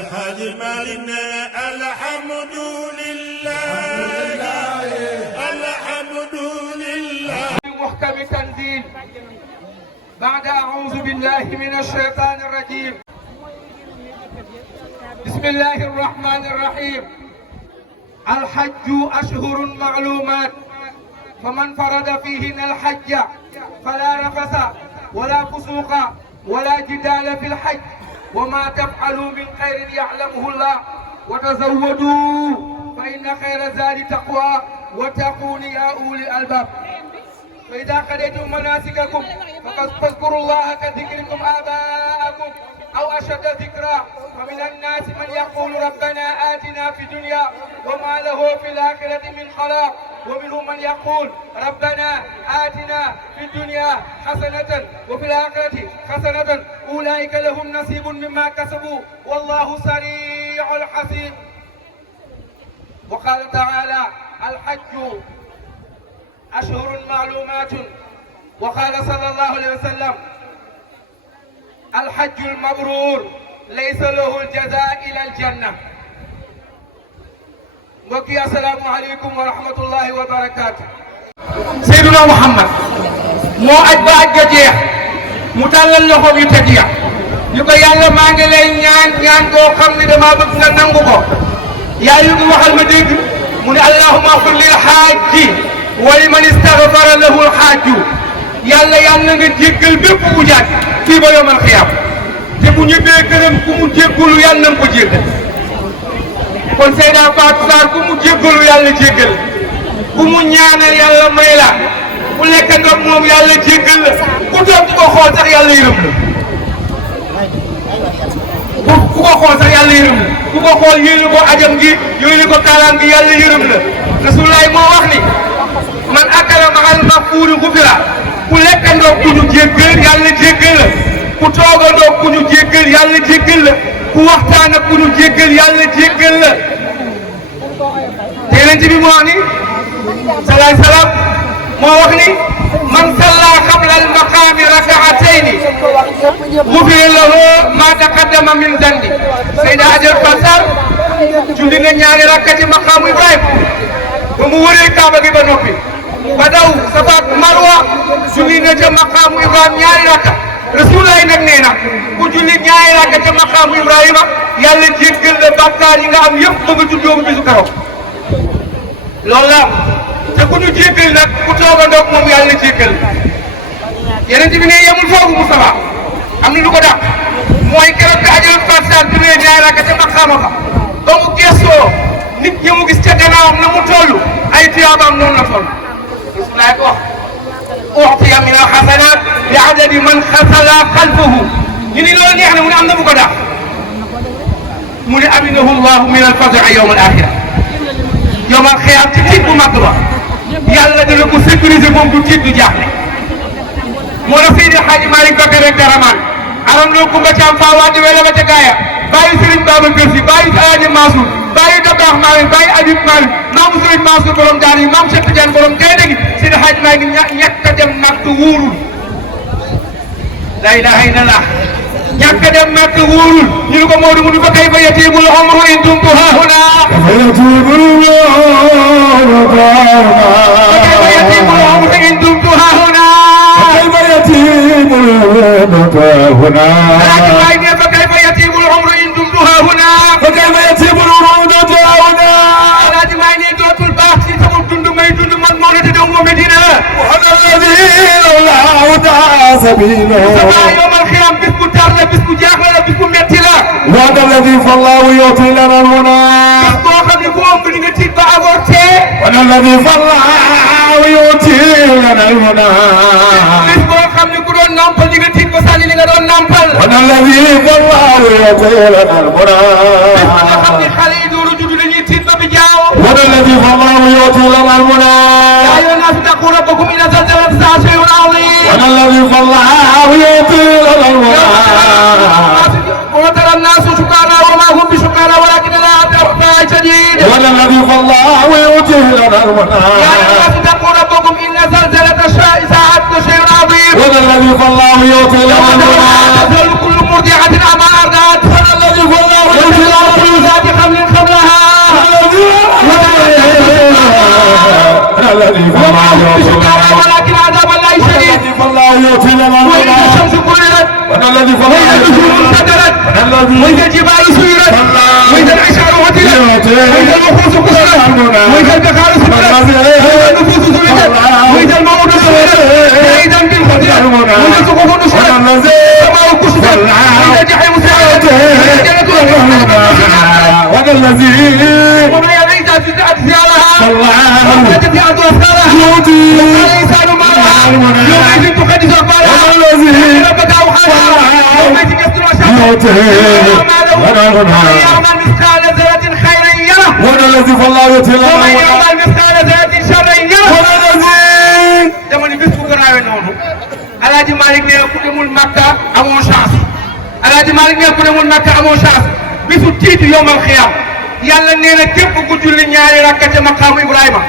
الحاج مالنا الحمد لله الحمد لله. محكم تنزيل بعد أعوذ بالله من الشيطان الرجيم. بسم الله الرحمن الرحيم. الحج أشهر معلومات فمن فرض فيهن الحج فلا رفث ولا فسوق ولا جدال في الحج وما تفعلوا من خير يعلمه الله وتزودوا فإن خير الزاد تقوى واتقون يا أولي الألباب. فإذا قضيتم مناسككم فاذكروا الله كذكركم آباءكم أو أشد ذكرا. فمن الناس من يقول ربنا آتنا في الدنيا وما له في الآخرة من خلاق ومنهم من يقول ربنا آتنا في الدنيا حسنة وفي الآخرة حسنة أولئك لهم نصيب مما كسبوا والله سريع الحساب. وقال تعالى الحج أشهر معلومات. وقال صلى الله عليه وسلم الحج المبرور ليس له الجزاء إلى الجنة. وكي السلام عليكم ورحمة الله وبركاته. سيدنا محمد مو أجبا أججيح متعلن لهم يتجيح يقول يالا مانجي لي ñaan go xamni dama bëgg nga nangu ko yaa yu waxal ma dégg mu ne allahumma ighfir lil haaji wa liman istaghfara lahu al haaju yàlla yàlla nga jéggal bépp bu jaat fii ba yomal xiyaam te bu ñëbbee këram ku mu jéggalu yàlla na ko jéggal. kon Seyda Fatou Sarr ku mu jéggalu yàlla jéggal ku mu ñaanal yàlla may la ku lekk nga moom yàlla jéggal la ku toog di ko xool sax yàlla yërëm la ku ko xool sax yàlla yërëm la ku ko xool yéene ko ajam gi yéene ko kaalaam gi yàlla yërëm la. Rasulullaay moo wax ni man akala ma'al maghfuuri ghufira ku lekkandoo ku ñu jéggal yàlla jéggal la ku toogandoo ku ñu jéggal yàlla jéggal la ku waxtaan ak ku ñu jéggal yàlla jéggal la. te Yonent bi moo wax ni salaay salaam moo wax ni man salla qabla al maqaami rak'atayni ghufira lahu ma taqaddama min zanbi. Seyda Hajar Fassar julli na ñaari rakka ci maqaamu Ibrahima ba mu wëree Kaaba gi ba noppi ba daw Safa ak Marwa julli na ca maqaamu Ibrahima ñaari rakka. Rasulullaay nag nee na ku julli ñaari rakka ca maqaamu Ibrahima yàlla jéggal la bàkkaar yi nga am yëpp ba nga juddoo ba bisu keroog. loolu la te ku ñu jéggal nag ku toogandoog moom yàlla jéggal. Yonent bi ne yemul foofu Mustafa am na lu ko dàq mooy keroog bi Hajar Fassar jullee ñaari rakka ca maqaama ba mu gëstoo nit ñi mu gis ca gannaawam na mu toll ay tuyaabaam noonu la toll. Rasulullaay ko wax u'tiya min al-hasanat bi adadi man xasala xalfahu. ñu ni loolu neex na mu ne am na bu ko dàq mu ne aminahu llahu min al-faza'i yawm al-axira yawmal xiyaam ci tiit bu mag ba yàlla dana ko sécuriser moom du tiit du jaaxle. moo tax Seydi Hadji Malick Bakar rek daraman aram loo kumba caam faa waati wala ba ca gaaya bàyyi Serigne Babacar Sy bàyyi Alaaji Mansour bàyyi Dabakh Malick bàyyi Habib Malick maamu Serigne Mansour borom daar yi maam Cheikh Tidiane borom gaynde gi Seydi Hadji Malick ñàkk a dem Makka wóorul. la ilaha illallah ñàkk a dem Makka wóorul ñu ne ko Maodo mu ne fa kayfa yatiibul umru in dumtu haahuna فكيف يتيب العمر إن دمت هاهنا فكيف يتيب العمر إن دمت هاهنا alaaji maa ngi dootul baax ci sama dund may dund man moo ne te daw moo Medina وهذا الذي لولا وضع سبيله sama yawmal xiyaam bis bu tar la bis bu jaaxle la bis bu metti la وهذا الذي فالله يعطي لنا المنى bis boo xam ne bu ëmb di nga tiit ba avorté وهذا الذي فالله يعطي لنا المنى bis boo xam ne ku doon nampal di nga tiit ba sànni li nga doon nampal وهذا الذي فالله يعطي لنا المنى bis ba nga xam ne xale yi dooru judd dañuy tiit ba bi jaaw وهذا الذي فالله يعطي لنا المنى يا أيها الناس اتقوا ربكم إن زلزلة الساعة شيء عظيم وهذا الذي فالله يعطي لنا المنى وترى الناس سكارى وما هم بسكارى ولكن العذاب شديد وهذا الذي فالله يعطي لنا المنى يا أيها الناس اتقوا ربكم إن زلزلة الساعة شيء عظيم وهذا الذي فالله يعطي لنا المنى تزول كل مرضعة عما أرضعت وهذا الذي فالله يعطي لنا وانا الذي ومن يعيش أجزالها الله وخرجت أدواسها يؤتي الإنسان مالها يومئذ تحدث أخبارها الذي ربك أوحاها يومئذ يصدر أشهاها يؤتي ومن يعمل مثقال ذرة خيرا يره وانا الذي فالله يؤتي ومن يعمل مثقال ذرة شرا يره وانا الذي jamono bis bu garaawee noonu Alaaji Malick ne ku demul Makka amoo chance Alaaji Malick ne ku demul Makka amoo chance bisu tiitu yowmal xiyam yàlla nee na képp ku julli ñaari rakka ca maqaamu Ibrahima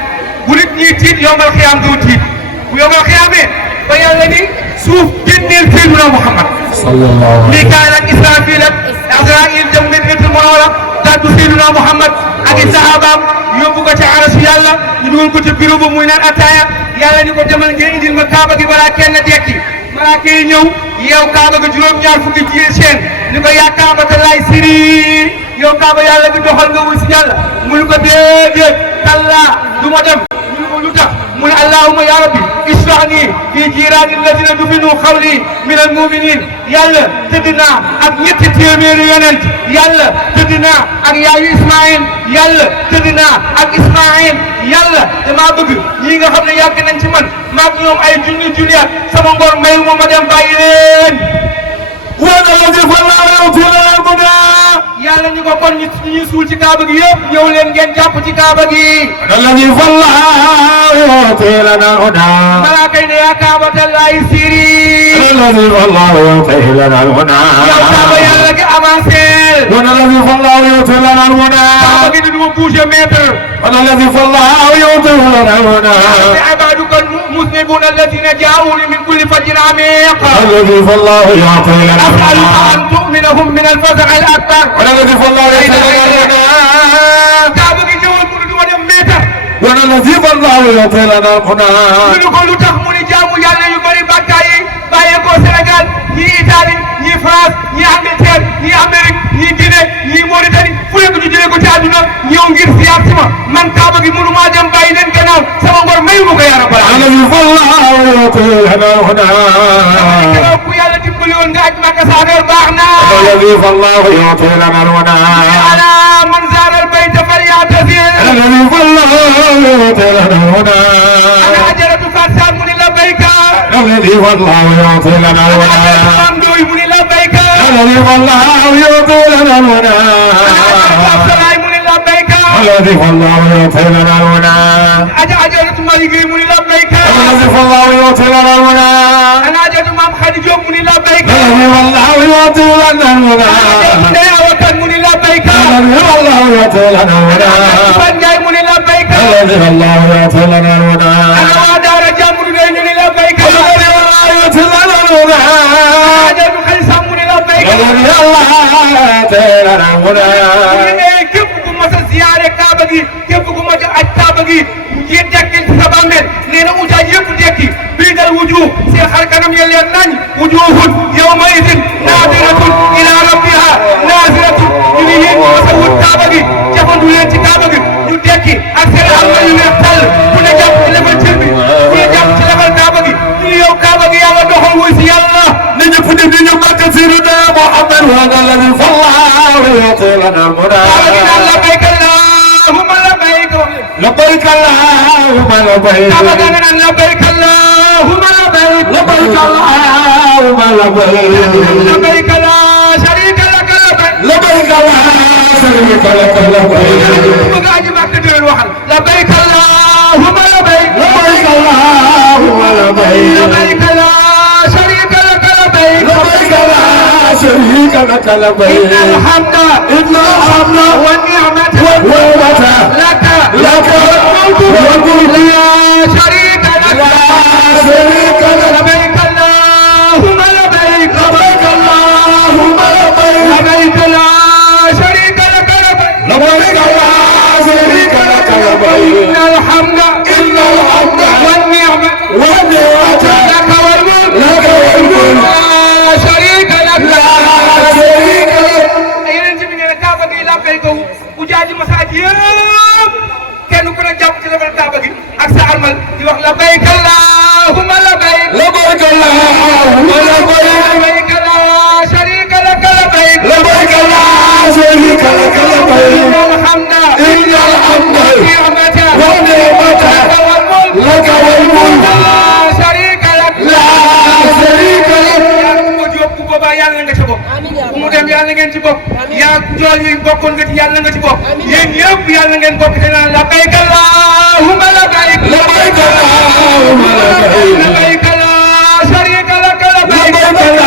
bu nit ñi tiit yowmal xiyam doo tiit bu yowmal xiyamee ba yàlla ni suuf génneel Seydina Muhammad sallallahu Mikaayil ak Israafil ak Azraayil dem Madinatul Munawwara tàddu Seydina Muhammad ak i sahabaam yóbbu ko ca arasu yàlla ñu dugal ko ca bureau ba muy naan ataaya yàlla ni ko demal ngeen indil ma kaaba gi balaa kenn dekki malaaka yi ñëw yow kaaba gi juróom-ñaar fukki ci seen ni ko yaa kaaba te laay siri yow kaaba yàlla gi doxal nga wul si yàlla mu ni ko déedéet kallaa du ma dem mu ni ko lu tax mu ne allahumma ya rabbi ishrahni fi jiiraani alladina dufinu xawli min almuminin yàlla tëdd naa ak ñetti téeméeri yonent yàlla tëdd naa ak yaayu Ismaïl yàlla tëdd naa ak Ismaïl yàlla damaa bëgg ñii nga xam ne yàgg nañ ci man maag ñoom ay junni at sama ngor mayu ma dem bàyyi leen. وانا الذي فالله يؤتي المنى yàlla ñu ko kon ñi suul ci kaaba gi yëpp ñëw leen ngeen jàpp ci kaaba gi. الذي فالله يؤتي لنا الهدى malaaka yi ne yaa kaaba te laay siri. الذي فالله يؤتي لنا الهدى yow kaaba yàlla gi avancé. وانا الذي فالله يؤتي لنا الهدى kaaba gi du ma bouger mètre. وانا الذي فالله يؤتي لنا الهدى عبادك المذنبون الذين جاءوني من كل فج عميق. الذي فالله يعطي لنا أسألك أن تؤمنهم من الفزع الأكبر. الذي فالله يعطي لنا kaaba gi ñëwal mu du ma dem mètre. وانا الذي فالله يعطي لنا الهدى ñu ne ko lu tax mu ni jaamu yàlla yu bëri bàkkaar yi bàyyeekoo Sénégal ñii Italie ñii France ñii Angleterre ñii Amérique ñii Guinée ñii Mauritanie fu nekk ñu jëlee ko ci àdduna ñëw ngir siyaar si ma man kaaba gi mënu maa dem bàyyi leen gannaaw sama ngor mayu ma ko yaa rabbal aalamiin. الذي فالله يعطي لنا الهدى gannaaw ku yàlla dimbali woon nga aj Makka sa affaire baax na. الذي فالله يعطي لنا الهدى على من زار البيت فليعتزل. الذي فالله يعطي لنا الهدى أنا أجرة فاتان من لبيك. الذي فالله يعطي لنا أنا الهدى أجرة ممدوح من لبيك. الذي فالله يعطي لنا الهدى أنا من لبيك. الذي فالله يعطي لنا الهدى أجرة مالكي من لبيك. الذي فالله يعطي لنا الهدى أنا أجرة مام خديجة من لبيك. الذي فالله يعطي لنا الهدى أجرة دعوة من لبيك. الذي فالله يعطي لنا الهدى فنجاي من لبيك. الذي فالله يعطي لنا الهدى أنا وادار جامر من لبيك. الذي فالله يعطي لنا الهدى أجرة خلصة من لبيك. الذي الله يعطي لنا الهدى képp ku mos a ziyaare Kaaba gi képp ku mos a aj Kaaba gi ngir dekkil ci sa bàmmeel nee na ujaaj yëpp dekki bii dal wujuh seen xar kanam ya leer nañ wujuhun yawma idin naadiratun ila rabbiha naasiratun ñu ne yéen mos a wut Kaaba gi jafandu leen ci Kaaba gi ñu dekki ak seen am na yu weex tàll ku ne jàpp ci lefal cër bi ku ne jàpp ci lefal Kaaba gi ñu ne yow Kaaba gi yàlla doxal wuy si yàlla نجف نبي مكة سيدنا محمد وهذا الذي فالله يعطي لنا الهدى Kaaba gi naan labbayk allahumma labbayk لبيك اللهم لبيك Kaaba gi naan labbayk allahumma labbayk لبيك اللهم لبيك labbayk la sharika laka labbayk لبيك لا شريك لك لبيك bëgg aji Makka déwén waxal labbayk allahumma labbayk لبيك اللهم لبيك labbayk la sharika laka labbayk لبيك لا شريك لك لبيك innal hamda إن الحمد wan ni'mata والنعمة laka لك والملك la sharika lak لا شريك لك labbayk allahumma labbayk لبيك اللهم لبيك labbayk la sharika laka labbayk لبيك لا شريك لك لبيك innal hamda إن الحمد wan ni'mata والنعمة لك والملك لك والملك لا شريك لك لا شريك لك yeneen ci bi nee na Kaaba gi labbay ko ujaaji masaaj yëpp kenn ku ne jàpp ci lefal Kaaba gi ak sa armal di wax labbayk allahumma labbayk لبيك اللهم لبيك labbayk la sharika laka labbayk لبيك لا شريك لك لبيك bu mu dem yàlla ngeen ci bokk yaa njool yi bokkoon nga ci yàlla nga ci bokk yéen ñëpp yàlla ngeen bokk te naan labbayka allahumma labbayk labbayka allahumma labbayk labbayka la sharika laka labbayk labbayka la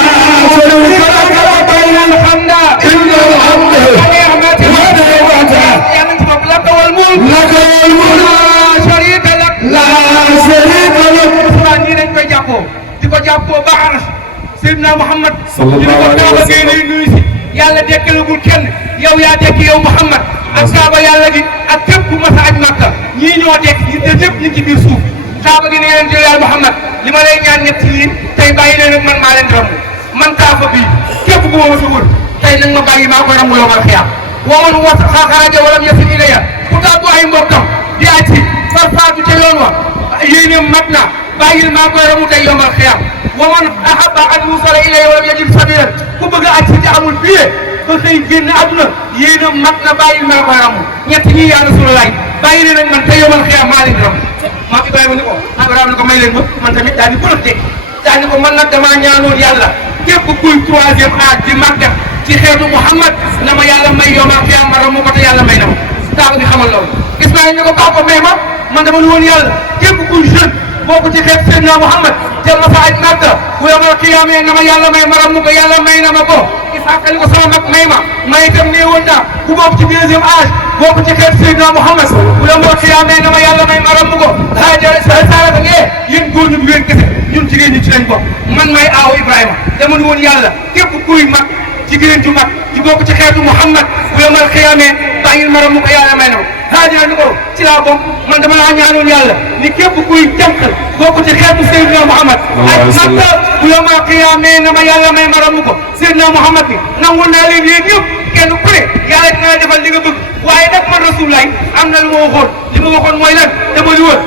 sharika laka labbayk alhamda innal hamda wa ni'mata wa ni'mata yàlla ci bokk laka wal mulk laka wal mulk la sharika lak la sharika lak nii dañ koy jàppoo di ko jàppoo ba aras Seydina Muhammad ñu ko Kaaba gay lay nuyu si yàlla dekkalagul kenn yow yaa dekk yow Muhammad ak Kaaba yàlla gi ak képp ku mas a aj Makka ñii ñoo dekk ñi te ñëpp ñu ci biir suuf Kaaba gi ne leen yow yaa Muhammad li ma lay ñaan ñett yi tey bàyyi leen ak man maa leen rammu man Kaaba bii képp ku ma sa wër tey nag ma bàyyi maa koy rammu yomal xiyaam waman wa xaraja walam yasil ilaya ku tàggu ay mbokkam di aj si far faatu ca yoon wa yéeneem mat na bàyyil maa koy rammu tey yomal xiyaam waman ahabba an yusala ilayhi walam yajid sabilan ku bëgg a aj si te amul billet ba xëy génn àdduna yéeneem mat na bàyyil maa koy rammu ñett ñii yaa Rasulullah bàyyi leen ak man tey yomal xiyaam maa leen rammu maa Ibrahima ni ko Abrahama ni ko may leen ma man tamit daal di collecté daal di ko man nag damaa ñaanoon yàlla képp kuy troisième âge di màggat ci xeetu Muhammad na ma yàlla may yomal xiyaam ma rammu ko te yàlla may na ma Kaaba gi xamal loolu Ismaïl ni ko papa may ma man dama lu woon yàlla képp kuy jeune boo ko ci xeet Seydina Muhammad jël ma fa aj Makka bu yomal xiyaamee na ma yàlla may ma rammu ko yàlla may na ma ko Isaaqa ni ko sama mag may ma may itam néewoon naa ku bokk ci deuxième âge boo ko ci xeet Seydina Muhammad bu yomal xiyaamee na ma yàlla may ma rammu ko Haajara Saarata ngee yéen góor ñu du ngeen kese ñun jigéen ñi ci lañ bokk man may aaw Ibrahima dama ni woon yàlla képp kuy mag jigéen ju mag ci bokk ci xeetu Muhammad bu yomal xiyaamee bàyyil ma rammu ko yàlla may na ma Haajara ni ko ci laa bokk man dama laa ñaanoon yàlla ni képp kuy jànq bokk ci xeetu Seydina Muhammad ak Makka bu yomal xiyaamee na ma yàlla may ma rammu ko Seydina Muhammad bi nangul naa leen yéen ñëpp kenn ku ne yàlla dina la defal li nga bëgg waaye nag man Rasulullah am na lu ma waxoon li ma waxoon mooy lan dama li woon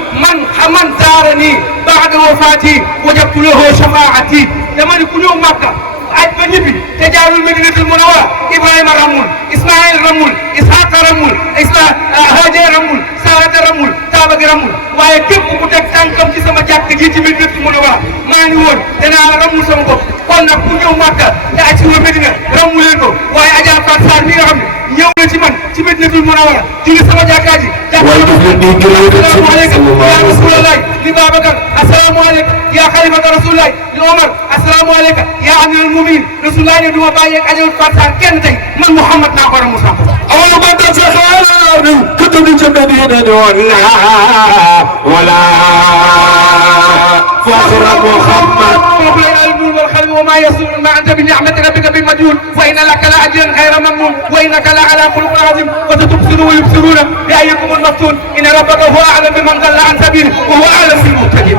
man zaara nii ba'da wafaati wajabtu lahu shafaa'ati dama ni ku ñëw Makka aj ba ñibbi te jaarul Madinatul Munawwara Ibrahima rammul Ismaïl rammul Isaaqa rammul Haajara rammul Saarata rammul Kaaba gi rammul waaye képp ku teg tànkam ci sama jàkk ji ci Madinatul Munawwara maa ngi woon danaa rammul sama bopp kon nag ku ñëw Makka te aj si wa Madina rammu leen ko waaye Adja Fatou Sarr mi nga xam ne ñëw na ci man ci Madinatul Munawwara jóge sama jàkkaa ji asalaamaaleykum ya Rasulallah li Babacar asalaamaaleykum ya xalifata Rasulullah li Omar asalaamaaleykum ya amirul muminin Rasulullah ne du ma bàyyeeg Adja Fatou Sarr kenn tey man Mouhamad naa ko rammu sama bopp أول ما تسخر كتب جبدين ولا فخر محمد وما يصير ما أنت بنعمة ربك بمجنون وإن لك لأجرا غير ممنون وإنك لعلى خلق عظيم وستبصر ويبصرون بأيكم المفتون إن ربك هو أعلم بمن ضل عن سبيله وهو أعلم بالمهتدين.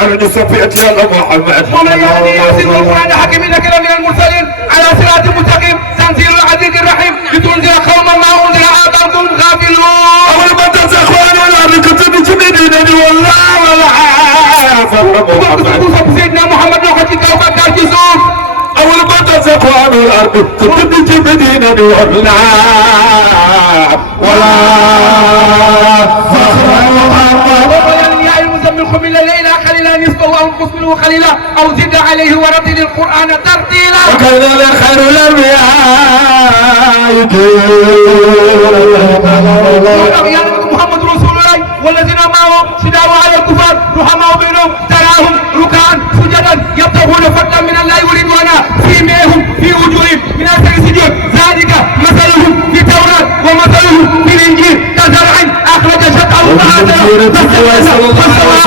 أنا صفيت يا محمد ومن يهدي يحسن القرآن حكيم إنك لمن المرسلين على صراط مستقيم تنزيل العزيز الرحيم لتنذر قوما ما أنذر آباؤهم غافلون. أول ما تسخر كتب جبدين والله سيدنا محمد وخاتي كوكا كاجسوف أول ما تسقوا الأرض كنت جبدين ولا فخر يا المزمل قم الليل قليلا نصفه أو انقص منه قليلا أو زد عليه ورتل القرآن ترتيلا وكان الخير الأنبياء محمد رسول الله والذين معه شداء على الكفار رحماء بينهم تراهم ركعا سجدا يبتغون فضلا من الله ورضوانا سيماهم في وجوههم من اثر السجود ذلك مثلهم في التوراه ومثلهم في الانجيل كزرع اخرج شطاه فآزره فاستوى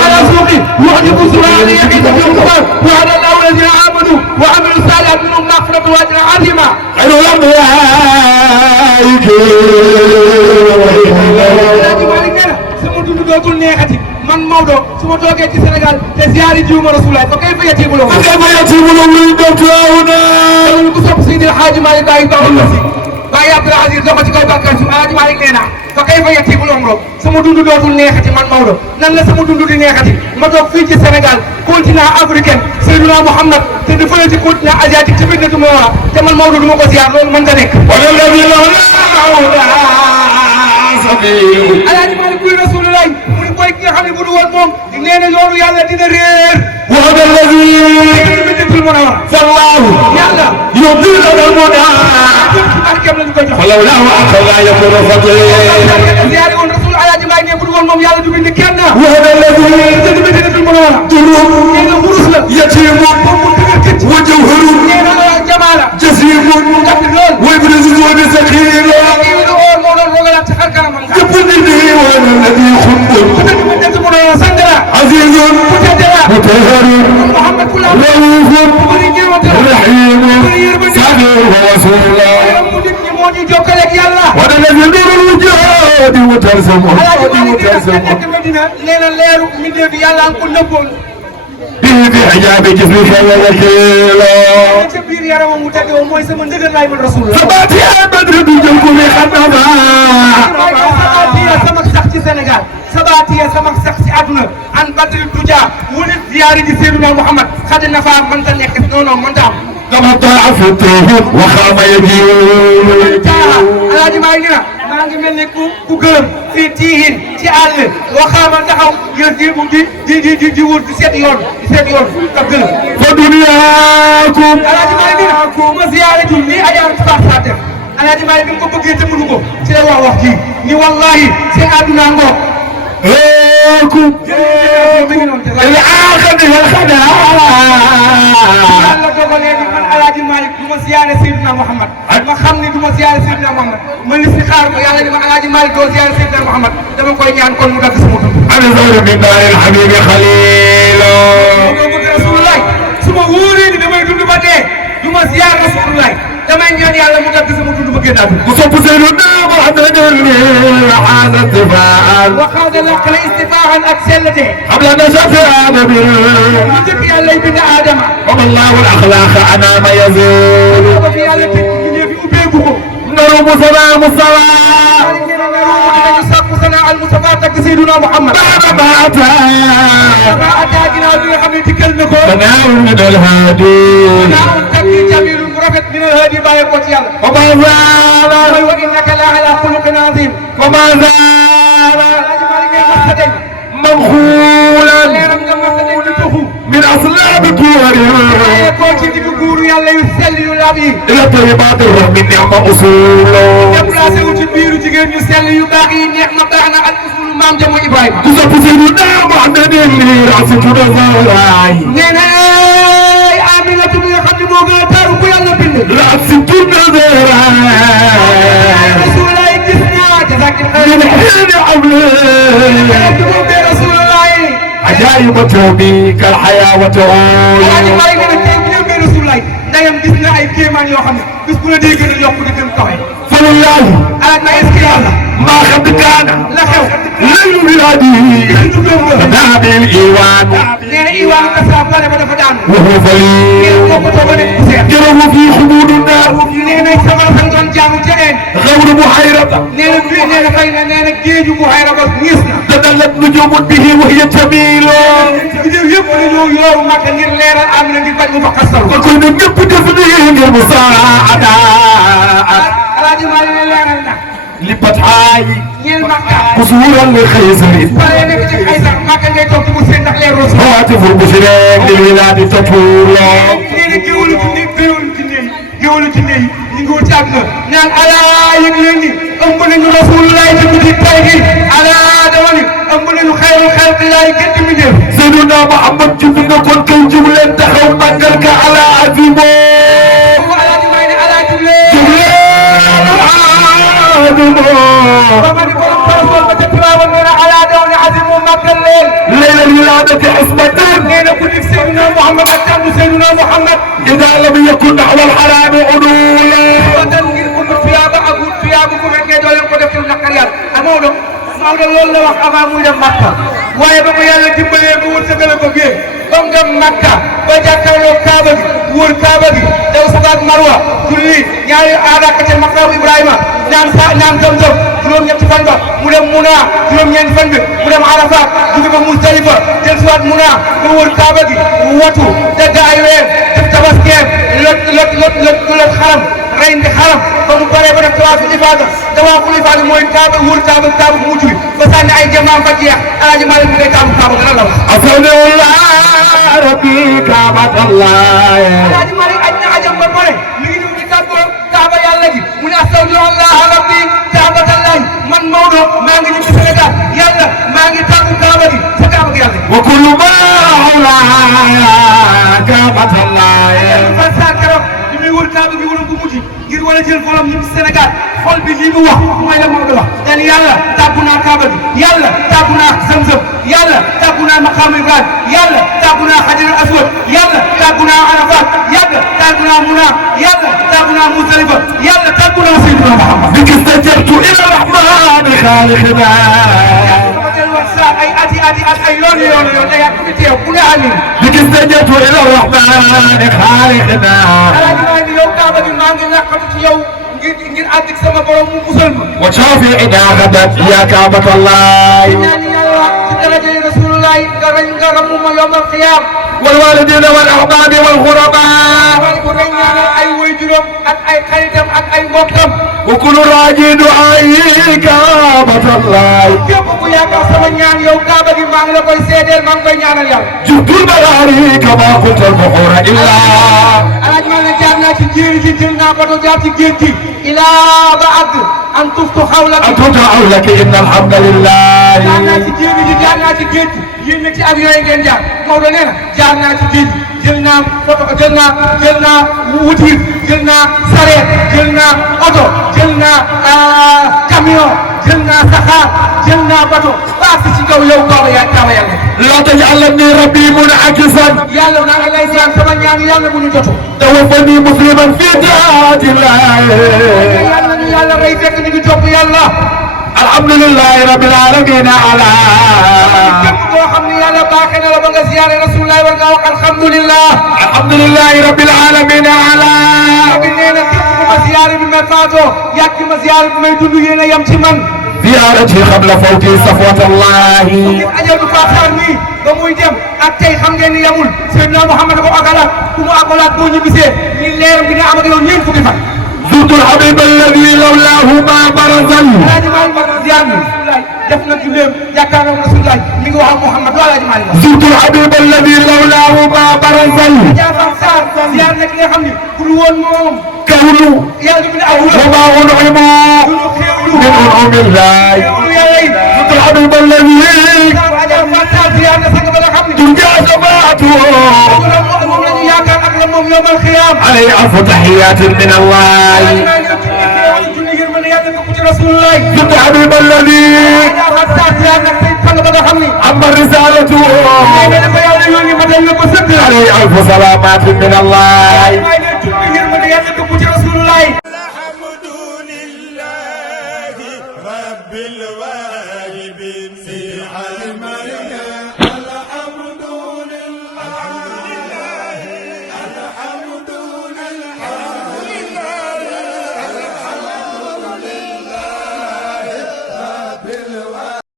على سوقه يعجب الزراع ليغيظ به الكفار وعد الله الذين امنوا وعملوا الصالحات منهم مغفرة واجرا عظيما. خير الأنبياء dootul neexati man Maodo su ma toogee ci Sénégal te ziyaari jiwuma Rasulullah fa kay fa yatiimu lahu ku sopp Seydi El Hadji Malick Baye Babacar Sy Baye Abdoul Aziz dox ci kaw Babacar Sy Hadji Malick nee na fa kay fa yatiimu lahu sama dund dootul neexati man Maodo nan la sama dund di neexati ma toog fii ci Sénégal continent africain Seydina Mouhamed te dafa la ci continent asiatique ci biir Madinatul Munawwara te man Maodo du ma ko ziyaar loolu mën nga nekk. Alaaji Malick kuy Rasulullah mu ni koy ki nga xam ne bu du woon moom nee na yoonu yàlla dina réer. وهذا الذي فالله يضل المنى ولولاه أخذ لا يكون فضلي وهذا الذي يتيم وجوهر جسيم ويبرز زون سخير يبني وهذا الذي خندر عزيز مطهر رؤوف رحيم سميع رسولا وهذا الذي نور الوجود وترسم به بحجاب جسمك ووكيلا ثبات يا بدر بجوكم خطبا sabatiya sama sax ci aduna an badri tuja woni ziyaari di Seydina Muhammad xadi na fa man ta nekk non man ta am كما ضاعف التوحيد وخام يجيب alaaji maa ngi maa ngi mel ni ku gërëm fii tiihin ci àll waxaama taxaw yéen di wut di seet yoon ka gërëm fa duniyaakum alaaji maa ngi ma ziyaare ju nii ajaar faat saa def alaaji maa ngi ko bëggee te mënu ko ci la wax ji ni wallahi seen àdduna ngoog لكم العاقد والخدع الله dogalee ni man alaaji Malick du ma ziyaare Seydina Muhammad ma xam ni du ma ziyaare Seydina Muhammad ma li si xaar ko yàlla ni ma alaaji Malick doo ziyaare Seydina Muhammad dama koy ñaan kon mu dagg sama dund ana zawr min dar al habib khalil dama bëgg rasulullah su ma wóoree ni damay dund ba dee du ma ziyaare rasulullah damay ñaan yàlla mu dagg sama dund ba génnaat ku sopp Seydina Muhammad hada istifaan wa hada laqal istifaan ak sellate qabla nashafi adam jëkk yàlla bind Adama wa allahu al akhlaq ana ma yazul ba fi yàlla bind fi ubbeeku ko naru musala al Mustafa tagg Seydina Muhammad ba ata ginnaaw bi nga xam ne dikkal na ko tanawul min al hadi tagg jamil bu rafet min al hadi bàyyi ko ci yàlla wa ma zala wa innaka la ala khuluqin azim wa ma zala manxuulan min aslab tuwari ko ci digg guuru yàlla yu sell yu laab yi ila tayyibat rahmi ni'ma usulo déplacé wu ci biiru jigéen ñu sell yu baax yi neex ma baax na ak usul maam ja mooy Ibrahima ku sopp Seydina Muhammad li rasitu zawray nee na Aminatu bi nga xam ne moo gën a taaru ku yàlla bind rasitu zawray Rasulullah gis naa jazakil xayr min hin amle Rasulullah ajaib tawbi kal hayawatu alaaji Malick nee na kéem ñëwee Rasulullah ndayam gis na ay kéemaan yoo xam ne bis bu la dee gën a yokk di gën kawe falillah alaaji ma est-ce que yàlla ma xad kaana la xew lil wiladi nabil iwan nee na Iwaan Kasra Bale ba dafa daanu wa huwa fali moo ko toog a nekk poussière jaramu fi hudud an-nar nee na samara fan doon jaamu ca een غور بحيرة nee na fay na nee na géeju Buhayra ba ñiis na تدلت نجوم به وهي جميل vidéo yëpp dañoo yooru Makka ngir leeral am na ngir bañ mu fa xasal ko وكل نجم تفنيه المساعدة alaaji Malick ne leeral na لفتحاي ñeel Makka قصورا لخيزر pare nekk ci ay sax Makka ngay toog ci bu seen ndax leer roos هواتف البشرين للولاد تطول nee na géwalu ci néeg ñu ngi wut ci àdduna naan alaa yëg leen ni ëmb nañu Rasulullah ci guddi tay gi alaa dama ni ëmb nañu xayrul xalqillahi gën mi def سيدنا محمد جبنا كون كي جبلين تخو مكرك على عزيمو alaaji may ne alaa jublee جبلين عزيمو bama di borom parasol ba ca Tiwaawan nee na alaa daw ne azim mu màggal leen ليلة الولادة عصمة nee na guddi Seydina Muhammad ak tàndu Seydina Muhammad إذا لم يكن نحو الحرام عدولا dan ngir umb tuyaaba ak wut tuyaaba bu fekkee doo leen ko def ci naqar yàlla ah Maodo loolu la wax avant muy dem Makka waaye ba ko yàlla dimbalee ba wut sëgale ko fii ba mu dem Makka ba jàkkaarloo Kaaba gi wër Kaaba gi daw Safa ak Marwa julli ñaari aadakate maqaamu Ibrahima naan Zamzam juróom-ñetti fan ba mu dem Muna juróom-ñeenti fan bi mu dem Arafat jóge ba Muzdalifa jël siwaat Muna ba wër Kaaba gi watu dagg ay weer def tabaskeem lot xaram rey ndi xaram ba mu paree ba def tawaaful ifaada tawaaful ifaada mooy kaaba wër kaaba mujj bi ba sànni ay jamaam fa jeex Alaaji Malick mu ngay kaaba dana la wax asawlillah rabbi kaabatallah Alaaji Malick aj na ajam ba pare mi ngi ñëw di tàggoo kaaba yàlla gi mu ne astawlillah rabbi kaabatallah man Maodo maa ngi ñëw ci Sénégal yàlla maa ngi tàggu kaaba gi sa kaaba gi yàlla wa kullu ma hawla kaabatallah fan saa keroog bi muy wër kaaba gi wala bu mujj ngir war a jël volam ñëpp Sénégal xol bi lii mu wax mooy la Maodo wax dan yàlla tàggu naa kaaba gi yàlla tàggu naa Zamzam yàlla tàggu naa maqaam Ibrahim yàlla tàggu naa Hajarul Aswad yàlla tàggu naa Arafat yàlla tàggu naa Muna yàlla tàggu naa Muzdalifa yàlla tàggu naa Seydina Muhammad bika stajartu ila rahmani xaaliqina ay ati ay yoon ay ak fi teew ku ne amin bika stajartu ila rahmani xaaliqina Alaaji maa ngi yow kaaba gi maa ngi laqatu ci yow ngir àgg sama borom mu musal ma wa shafi'ina gadat ya kaabatallah ñaan yàlla ci daraja Rasulullah nga ramu ma yawmal qiyaam wal walidina wal ahbabi wal ghuraba ko day ñaanal ay waajuram ak ay xaritam ak ay mbokkam wa kullu raaji du'aa'i kaabatallah képp ku yaakaar sama ñaan yow kaaba gi maa ngi la koy seedeel maa ngi koy ñaanal yàlla jubtul baraari kama qulta al-buxuura illaa Alaaji maa ne jaar naa ci jéeri ji jël naa bato jaar ci géej gi ilaa ba àgg an tuftu xawlaki an tuftu xawlaki inna alhamdulillah jaar naa ci jéeri ji jaar naa ci géej gi yéen nag ci avion yi ngeen jaar Maodo nee na jaar naa ci géej gi jël naa jël naa wutir jël naa sareet jël naa oto jël naa camion jël naa saxaar jël naa bato paas ci kaw yow kaaba yàlla laa taj'alni rabbi mun'akisan yàlla naa ngi lay ñaan sama ñaan yàlla bu ñu jotu tawaffani musliman fi ta'atillah yàlla ñu yàlla rey fekk ñu ngi topp yàlla alhamdulillahi rabbil alamin ala képp koo xam ne yàlla baaxee na la ba nga ziyaare rasulullah war ngaa wax alhamdulillah alhamdulillahi rabbil alamin ala bi nee na képp ku ma ziyaare bi ma faatoo yàgg ma ziyaare bi may dund yéen a yem ci man ziyarati qabla fawti safwatallahi ajadu faataar nii ba muy dem ak tey xam ngeen ni yamul Seydina Muhammad ko agalaat ku mu agalaat boo ñibbisee ni leeram gi ne am ak yow ñeent fukki fan زرت الحبيب الذي لولاه ما برز Alaaji Maalik ma ziyaar ni def na julleem jàkkaarloo Rasulullah mi ngi wax ak Muhammad wa Alaaji Maalik زرت الحبيب الذي لولاه ما برز Jaafar Sarr ziyaar na ki nga xam ni ku lu woon moom كون yàlla bi ne aw وما أنعموا من أنعم الله زرت الحبيب الذي Jaafar Sarr ziyaar na sang ba nga xam ni ترجع شفاعته moom la ñu yaakaar ak la moom yawmal qiyaam عليه ألف تحيات من الله زرت الحبيب الذي أما رسالته عليه ألف سلامات من الله الحمد لله رب الواهبين في علم